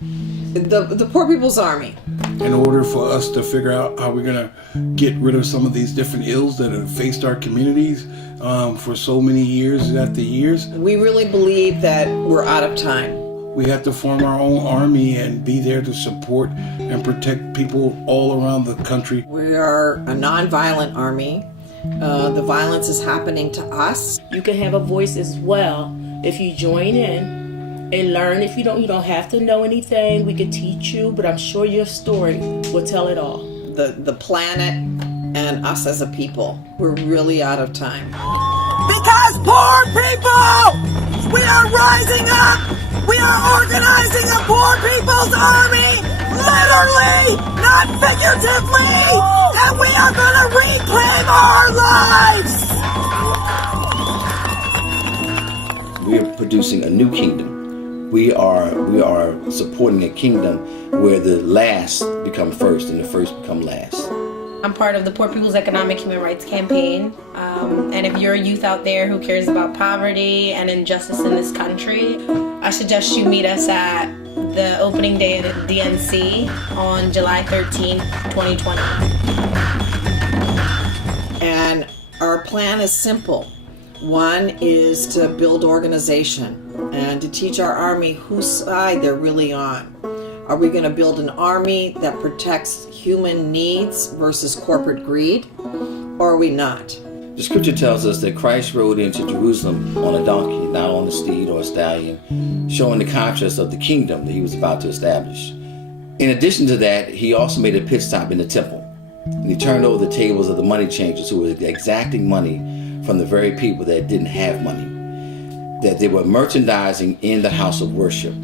The Poor People's Army. In order for us to figure out how we're going to get rid of some of these different ills that have faced our communities for so many years after years. We really believe that we're out of time. We have to form our own army and be there to support and protect people all around the country. We are a nonviolent army. The violence is happening to us. You can have a voice as well if you join in and learn. If you don't have to know anything. We can teach you, but I'm sure your story will tell it all. The planet and us as a people, we're really out of time. Because poor people, we are rising up. We are organizing a poor people's army, literally, not figuratively, and we are going to reclaim our lives. We are producing a new kingdom. We are supporting a kingdom where the last become first and the first become last. I'm part of the Poor People's Economic Human Rights Campaign. And if you're a youth out there who cares about poverty and injustice in this country, I suggest you meet us at the opening day of the DNC on July 13th, 2020. And our plan is simple. One is to build organization and to teach our army whose side they're really on. Are we going to build an army that protects human needs versus corporate greed, or are we not? The scripture tells us that Christ rode into Jerusalem on a donkey, not on a steed or a stallion, showing the contrast of the kingdom that he was about to establish. In addition to that, he also made a pit stop in the temple, and he turned over the tables of the money changers who were exacting money from the very people that didn't have money, that they were merchandising in the house of worship,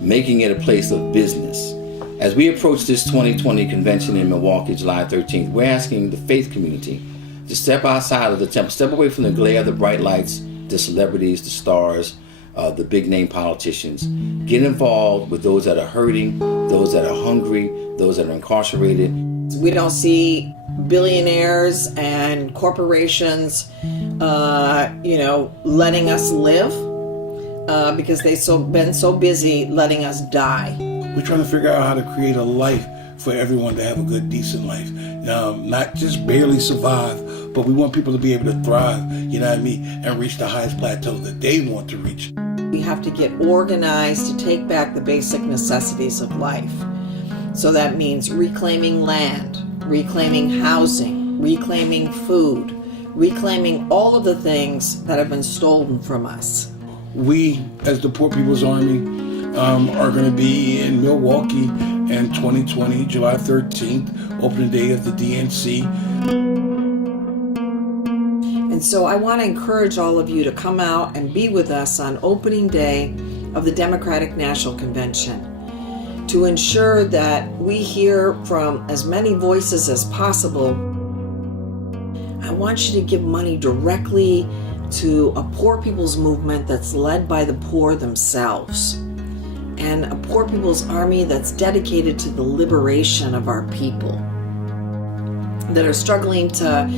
making it a place of business. As we approach this 2020 convention in Milwaukee, July 13th, we're asking the faith community to step outside of the temple, step away from the glare of the bright lights, the celebrities, the stars, the big name politicians. Get involved with those that are hurting, those that are hungry, those that are incarcerated. We don't see billionaires and corporations, letting us live because they've been so busy letting us die. We're trying to figure out how to create a life for everyone to have a good, decent life. Not just barely survive, but we want people to be able to thrive, and reach the highest plateau that they want to reach. We have to get organized to take back the basic necessities of life. So that means reclaiming land, reclaiming housing, reclaiming food, reclaiming all of the things that have been stolen from us. We, as the Poor People's Army, are going to be in Milwaukee in 2020, July 13th, opening day of the DNC. And so I want to encourage all of you to come out and be with us on opening day of the Democratic National Convention to ensure that we hear from as many voices as possible. I want you to give money directly to a poor people's movement that's led by the poor themselves, and a poor people's army that's dedicated to the liberation of our people that are struggling to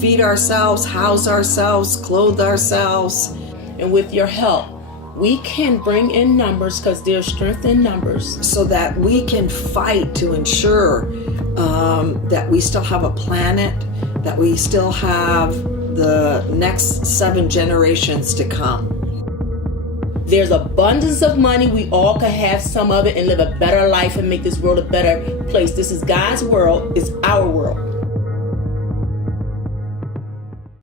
feed ourselves, house ourselves, clothe ourselves. And with your help, we can bring in numbers because there's strength in numbers. So that we can fight to ensure that we still have a planet, that we still have the next 7 generations to come. There's abundance of money. We all can have some of it and live a better life and make this world a better place. This is God's world. It's our world.